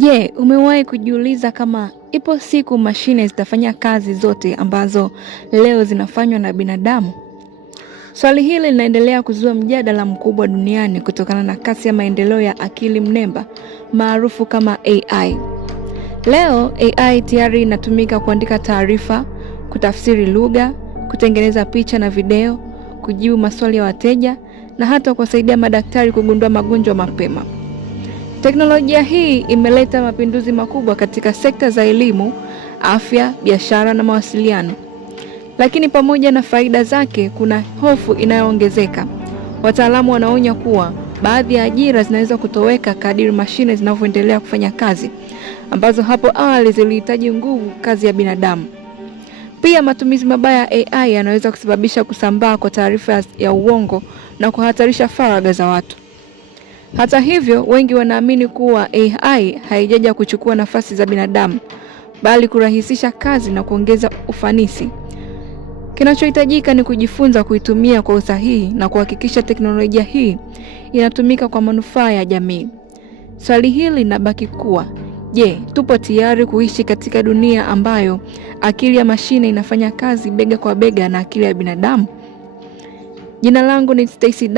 Je, umewahi kujiuliza kama ipo siku mashine zitafanya kazi zote ambazo leo zinafanywa na binadamu? Swali hili linaendelea kuzua mjadala mkubwa duniani kutokana na kasi ya maendeleo ya akili mnemba maarufu kama AI. Leo AI tayari inatumika kuandika taarifa, kutafsiri lugha, kutengeneza picha na video, kujibu maswali ya wateja na hata kuwasaidia madaktari kugundua magonjwa mapema. Teknolojia hii imeleta mapinduzi makubwa katika sekta za elimu, afya, biashara na mawasiliano. Lakini pamoja na faida zake kuna hofu inayoongezeka. Wataalamu wanaonya kuwa baadhi ya ajira zinaweza kutoweka kadiri mashine zinavyoendelea kufanya kazi ambazo hapo awali zilihitaji nguvu kazi ya binadamu. Pia matumizi mabaya ya AI yanaweza kusababisha kusambaa kwa taarifa ya uongo na kuhatarisha faragha za watu. Hata hivyo, wengi wanaamini kuwa AI haijaja kuchukua nafasi za binadamu, bali kurahisisha kazi na kuongeza ufanisi. Kinachohitajika ni kujifunza kuitumia kwa usahihi na kuhakikisha teknolojia hii inatumika kwa manufaa ya jamii. Swali hili linabaki kuwa, je, tupo tayari kuishi katika dunia ambayo akili ya mashine inafanya kazi bega kwa bega na akili ya binadamu? Jina langu ni Stacy.